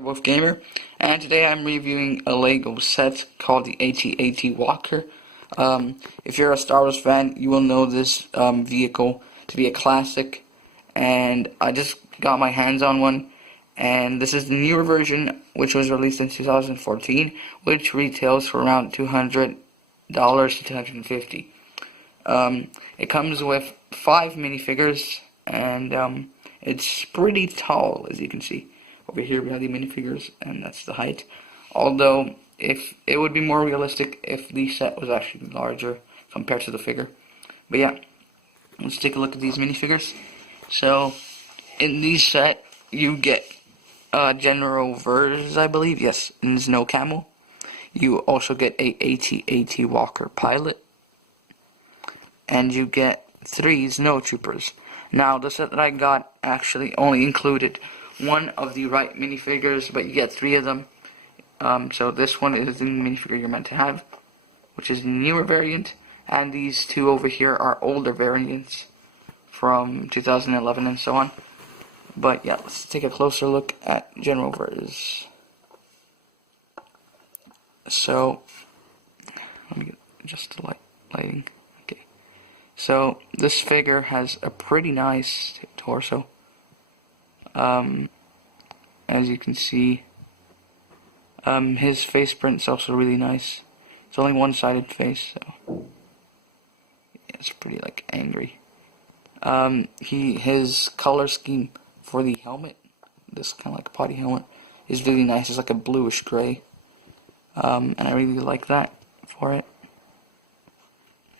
Wolf Gamer, and today I'm reviewing a Lego set called the AT-AT Walker. If you're a Star Wars fan, you will know this vehicle to be a classic, and I just got my hands on one, and this is the newer version, which was released in 2014, which retails for around $200 to $250. It comes with 5 minifigures, and it's pretty tall, as you can see. Over here we have the minifigures, and that's the height. Although, if it would be more realistic if the set was actually larger compared to the figure. But yeah, let's take a look at these minifigures. So, in this set, you get General Vers, I believe. Yes, and there's no camel. You also get a AT-AT Walker pilot, and you get 3 snow troopers. Now, the set that I got actually only included one of the right minifigures, but you get 3 of them. So this one is the minifigure you're meant to have, which is the newer variant, and these 2 over here are older variants from 2011 and so on. But yeah, let's take a closer look at General Vers. So, let me adjust the lighting. Okay. So, this figure has a pretty nice torso. As you can see, his face print is also really nice. It's only one-sided face, so yeah, it's pretty angry. His color scheme for the helmet, this kind of like a potty helmet, is really nice. It's like a bluish gray, and I really like that for it.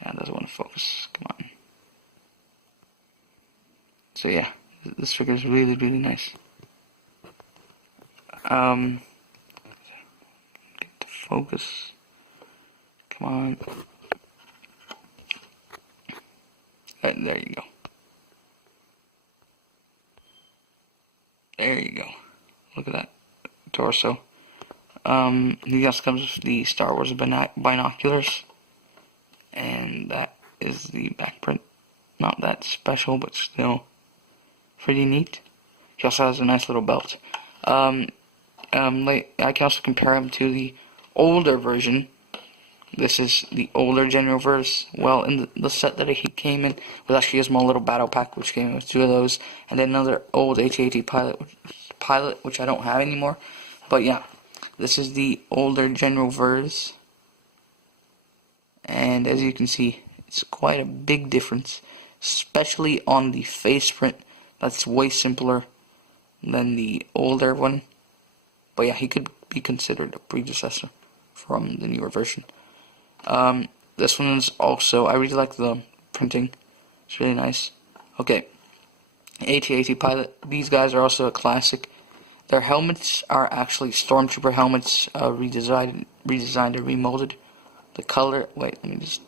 Yeah, it doesn't want to focus. Come on. So yeah, this figure is really, really nice. Get to focus. Come on. There you go. There you go. Look at that torso. He also comes with the Star Wars binoculars, and that is the back print. Not that special, but still pretty neat. He also has a nice little belt. I can also compare him to the older version. This is the older General Vers. Well, in the set that he came in was actually a small little battle pack, which came with 2 of those, and then another old AT-AT pilot, which I don't have anymore. But yeah, this is the older General Vers, and as you can see, it's quite a big difference, especially on the face print. That's way simpler than the older one. But yeah, he could be considered a predecessor from the newer version. This one is also, I really like the printing. It's really nice. Okay, AT-AT Pilot. These guys are also a classic. Their helmets are actually Stormtrooper helmets, redesigned and remolded. The color, wait, let me just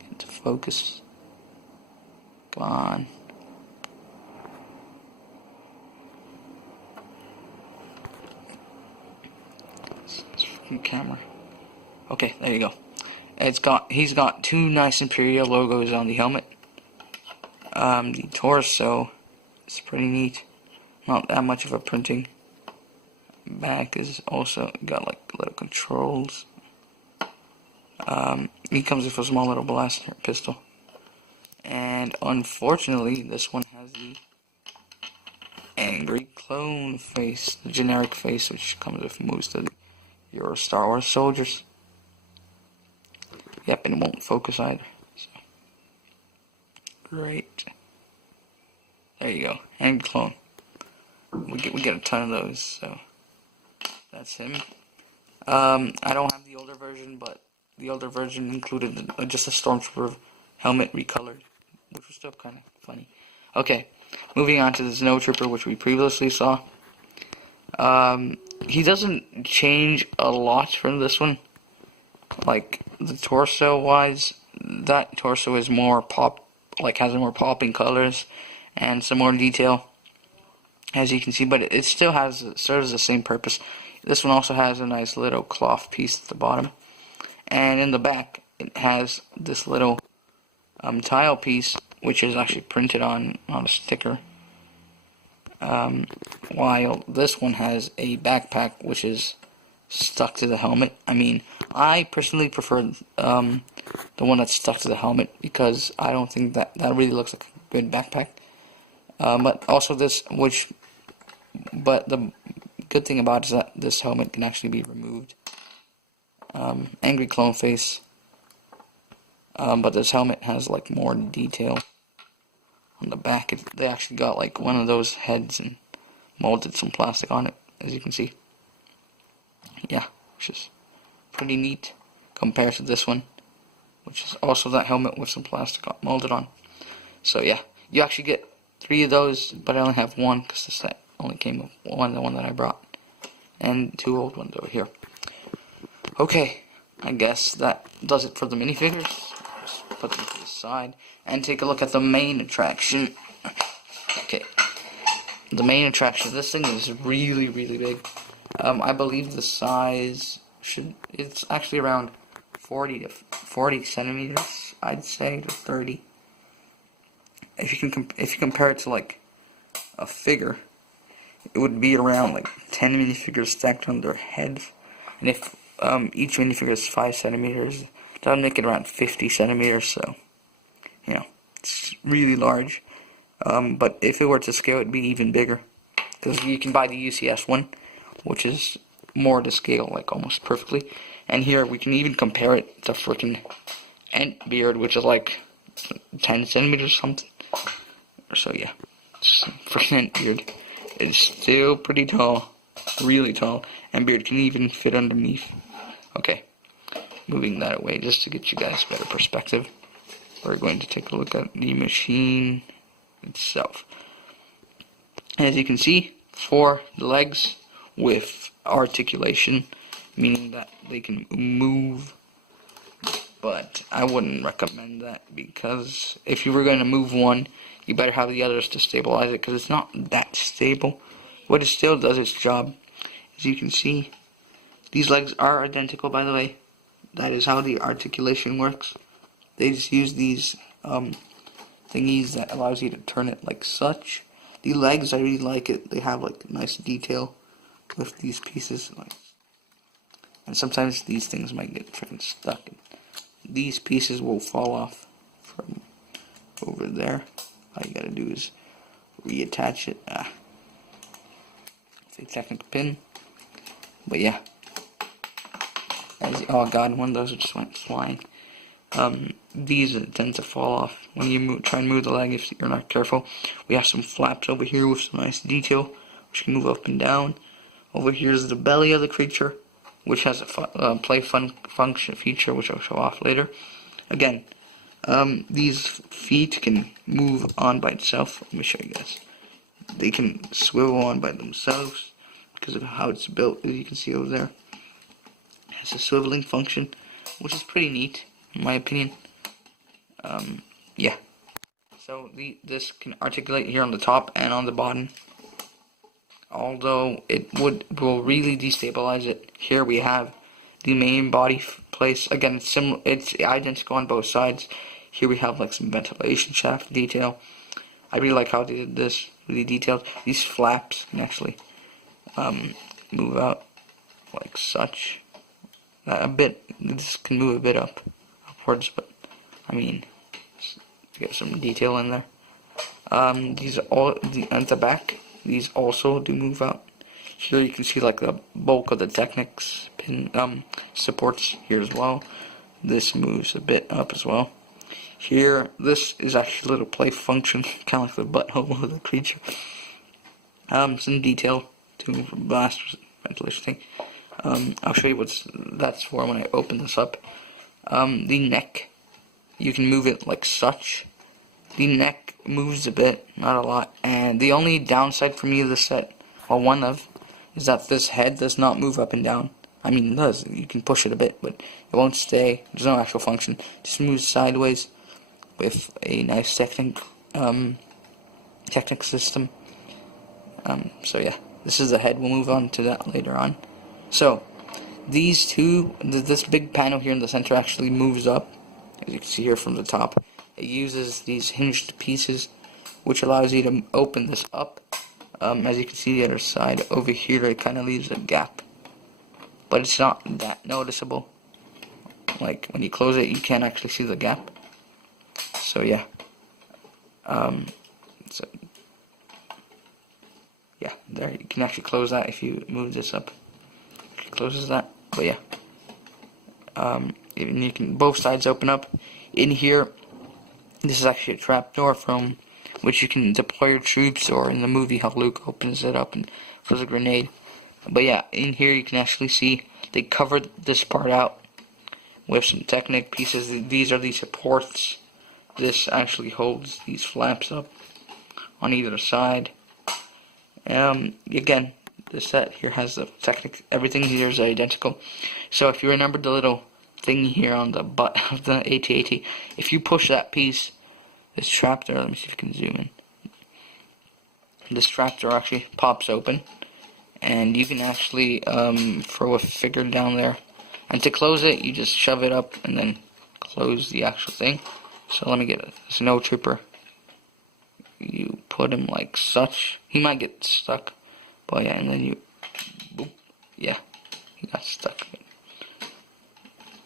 get to focus. Come on. Camera. Okay, there you go. He's got 2 nice Imperial logos on the helmet. The torso is pretty neat. Not that much of a printing. Back is also got little controls. He comes with a small little blaster pistol. And unfortunately, this one has the angry clone face, the generic face, which comes with most of your Star Wars soldiers. Yep, and it won't focus either. So. Great. There you go. And clone. We get a ton of those, so that's him. I don't have the older version, but the older version included just a Stormtrooper helmet recolored, which was still kind of funny. Okay, moving on to the Snow Trooper, which we previously saw. He doesn't change a lot from this one. Like, the torso wise, that torso is more has more popping colors and some more detail, as you can see, but it still serves the same purpose. This one also has a nice little cloth piece at the bottom, and in the back it has this little tile piece, which is actually printed on a sticker. while this one has a backpack which is stuck to the helmet. I mean, I personally prefer the one that's stuck to the helmet because I don't think that really looks like a good backpack. But also but the good thing about it is that this helmet can actually be removed. Angry clone face. But this helmet has like more detail on the back. They actually got like one of those heads and molded some plastic on it, as you can see. Yeah, which is pretty neat compared to this one, which is also that helmet with some plastic molded on. So yeah, you actually get 3 of those, but I only have 1 because the set only came with the one that I brought, and 2 old ones over here. Okay, I guess that does it for the minifigures. Just put them to the side and take a look at the main attraction. Okay, the main attraction. This thing is really big. I believe the size it's actually around 40 centimeters, I'd say, to 30. If you compare it to like a figure, it would be around like 10 minifigures stacked on their heads. And if each minifigure is 5 centimeters, that would make it around 50 centimeters. So, you know, it's really large. But if it were to scale, it'd be even bigger, because you can buy the UCS one, which is more to scale, like almost perfectly. And here we can even compare it to freaking Ant Beard, which is like 10 centimeters or something. So yeah, it's freaking Ant Beard. It's still pretty tall, really tall, and Beard can even fit underneath. Okay, moving that away just to get you guys better perspective. We're going to take a look at the machine itself. As you can see, 4 legs with articulation, meaning that they can move, but I wouldn't recommend that, because if you were going to move one, you better have the others to stabilize it, because it's not that stable, but it still does its job. As you can see, these legs are identical, by the way. That is how the articulation works. They just use these thingies that allows you to turn it like such. The legs, I really like it. They have like nice detail with these pieces, and sometimes these things might get freaking stuck. These pieces will fall off from over there. All you gotta do is reattach it. It's a technical pin, but yeah. Oh god, one of those just went flying. These tend to fall off when you try and move the leg if you're not careful. We have some flaps over here with some nice detail, which can move up and down. Over here is the belly of the creature, which has a play function feature, which I'll show off later. Again, these feet can move on by itself. Let me show you guys. They can swivel on by themselves because of how it's built, as you can see over there. It has a swiveling function, which is pretty neat, in my opinion. Yeah. So this can articulate here on the top and on the bottom. Although it will really destabilize it. Here we have the main body place. Again, it's identical on both sides. Here we have like some ventilation shaft detail. I really like how they did this, really detailed. These flaps can actually move out like such. This can move a bit upwards, but I mean, to get some detail in there. These are all at the back. These also do move out. Here you can see like the bulk of the Technics pin supports here as well. This moves a bit up as well. Here, this is actually a little play function, kind of like the butthole of the creature. Some detail to blast ventilation thing. I'll show you what that's for when I open this up. The neck, you can move it like such. The neck moves a bit, not a lot, and the only downside for me of the set, or one of, is that this head does not move up and down. I mean, it does. You can push it a bit, but it won't stay. There's no actual function. It just moves sideways with a nice Technic system. So yeah, this is the head. We'll move on to that later on. So these two, this big panel here in the center actually moves up, as you can see here from the top. It uses these hinged pieces, which allows you to open this up as you can see the other side over here, it kind of leaves a gap, but it's not that noticeable. Like when you close it, you can't actually see the gap. So yeah, so yeah, there you can actually close that if you move this up. It closes that, but yeah, even you can both sides open up. In here, this is actually a trapdoor from which you can deploy your troops, or in the movie how Luke opens it up and throws a grenade. But yeah, in here you can actually see they covered this part out with some Technic pieces. These are the supports. This actually holds these flaps up on either side. Again, the set here has the Technic. Everything here is identical. So if you remember the little thing here on the butt of the AT-AT, if you push that piece, this trapdoor, let me see if you can zoom in. This trapdoor actually pops open, and you can actually throw a figure down there. And to close it, you just shove it up and then close the actual thing. So let me get a snow trooper. You put him like such. He might get stuck, but yeah, and then you, boop, yeah, he got stuck.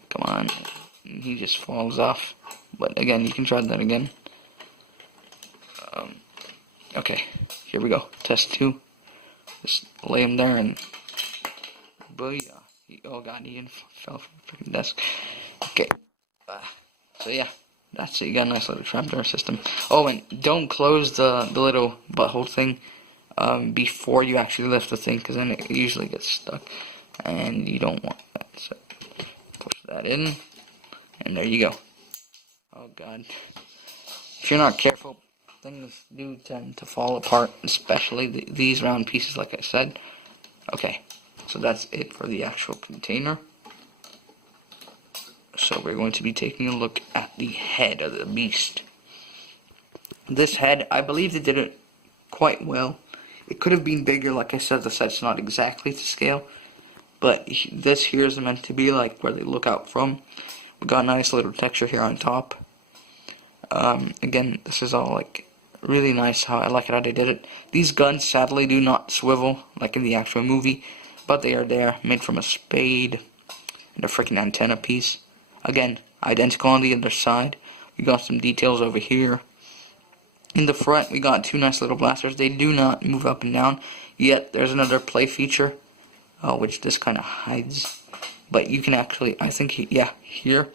Come on, he just falls off. But again, you can try that again. Okay, here we go. Test 2. Just lay him there and booyah. Oh god, he even fell from the freaking desk. Okay, so yeah, that's it. You got a nice little trapdoor system. Oh, and don't close the little butthole thing before you actually lift the thing, because then it usually gets stuck, and you don't want that. So push that in, and there you go. Oh god, if you're not careful, things do tend to fall apart, especially these round pieces, like I said. Okay, so that's it for the actual container. So we're going to be taking a look at the head of the beast. This head, I believe they did it quite well. It could have been bigger, like I said, the set's not exactly to scale. But this here is meant to be like where they look out from. We got a nice little texture here on top. Again, this is all like really nice. How I like it how they did it. These guns sadly do not swivel like in the actual movie, but they are there, made from a spade and a freaking antenna piece. Again, identical on the other side. We got some details over here. In the front, we got 2 nice little blasters. They do not move up and down. Yet there's another play feature, which this kind of hides. But you can actually, I think, yeah, here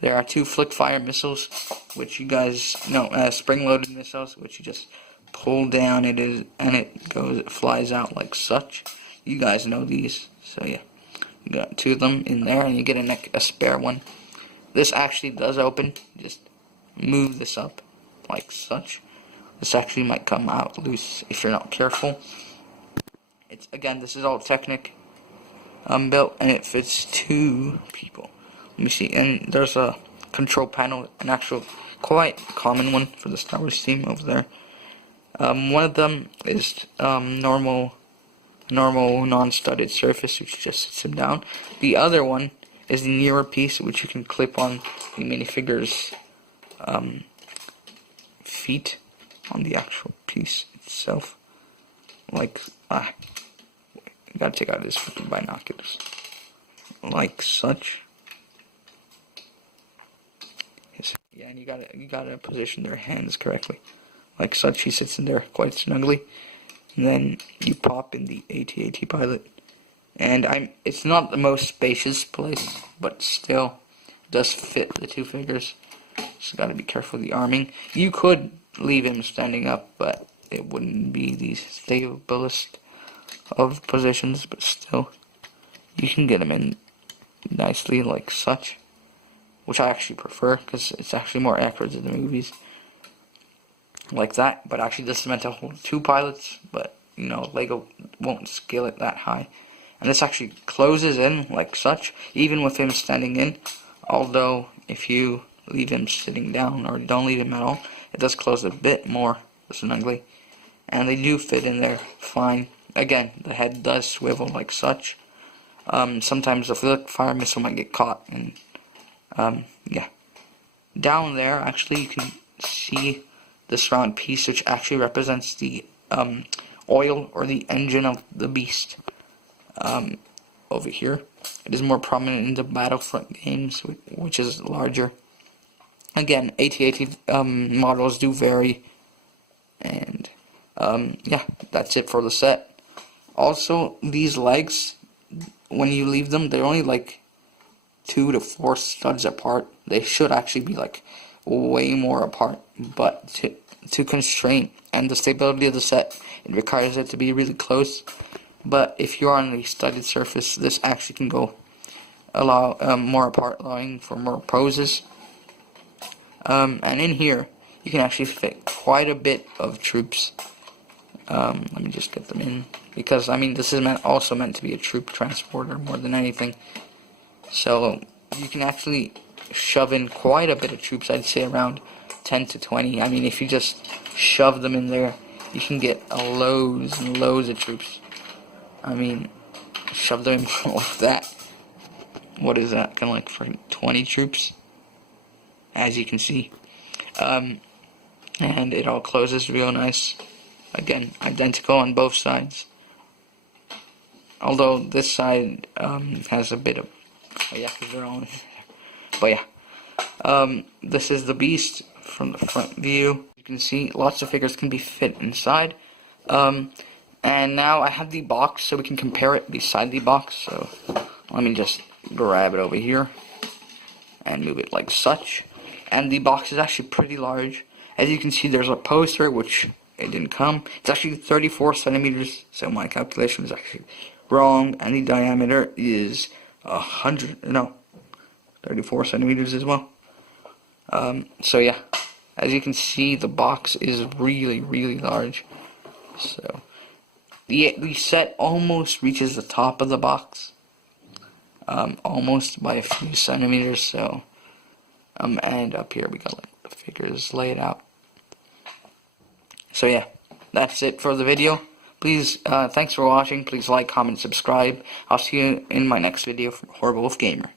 there are 2 flick fire missiles, which you guys know, spring-loaded missiles, which you just pull down. It flies out like such. You guys know these, so yeah, you got 2 of them in there, and you get a spare one. This actually does open. Just move this up like such. This actually might come out loose if you're not careful. It's again, this is all Technic built, and it fits 2 people. Let me see, and there's a control panel, an actual quite common one for the Star Wars team over there. One of them is normal non-studded surface, which just sits him down. The other one is the newer piece, which you can clip on the minifigure's feet on the actual piece itself. Like, you gotta take out his freaking binoculars. Like such. Yeah, and you gotta position their hands correctly. Like such, he sits in there quite snugly. And then you pop in the AT-AT pilot. And it's not the most spacious place, but still does fit the 2 figures. So gotta be careful with the arming. You could leave him standing up, but it wouldn't be the stablest of positions, but still you can get him in nicely like such, which I actually prefer because it's actually more accurate than the movies like that. But actually this is meant to hold 2 pilots, but you know, Lego won't scale it that high. And this actually closes in like such, even with him standing in. Although if you leave him sitting down or don't leave him at all, it does close a bit more snugly. And they do fit in there fine. Again, the head does swivel like such. Sometimes the fire missile might get caught, and yeah. Down there, actually, you can see this round piece, which actually represents the oil or the engine of the beast. Over here, it is more prominent in the Battlefront games, which is larger. Again, AT-AT models do vary, and yeah, that's it for the set. Also, these legs, when you leave them, they're only like 2 to 4 studs apart. They should actually be like way more apart, but to constrain and the stability of the set, it requires it to be really close. But if you're on a studded surface, this actually can go more apart, allowing for more poses. And in here, you can actually fit quite a bit of troops. Let me just get them in, because I mean this is also meant to be a troop transporter more than anything. So you can actually shove in quite a bit of troops. I'd say around 10 to 20. I mean, if you just shove them in there, you can get loads and loads of troops. I mean, shove them in like that. What is that? Kind of like for 20 troops, as you can see. And it all closes real nice. Again, identical on both sides. Although this side has a bit of, oh yeah, because they're all. But yeah, this is the beast from the front view. You can see lots of figures can be fit inside. And now I have the box, so we can compare it beside the box. So let me just grab it over here and move it like such. And the box is actually pretty large. As you can see, there's a poster, which it didn't come. It's actually 34 centimeters, so my calculation is actually wrong. And the diameter is 34 centimeters as well. So yeah, as you can see, the box is really, really large. So the set almost reaches the top of the box, almost by a few centimeters. So, and up here we got like the figures laid out. So yeah, that's it for the video. Please, thanks for watching. Please like, comment, subscribe. I'll see you in my next video from Reveiw Gamer.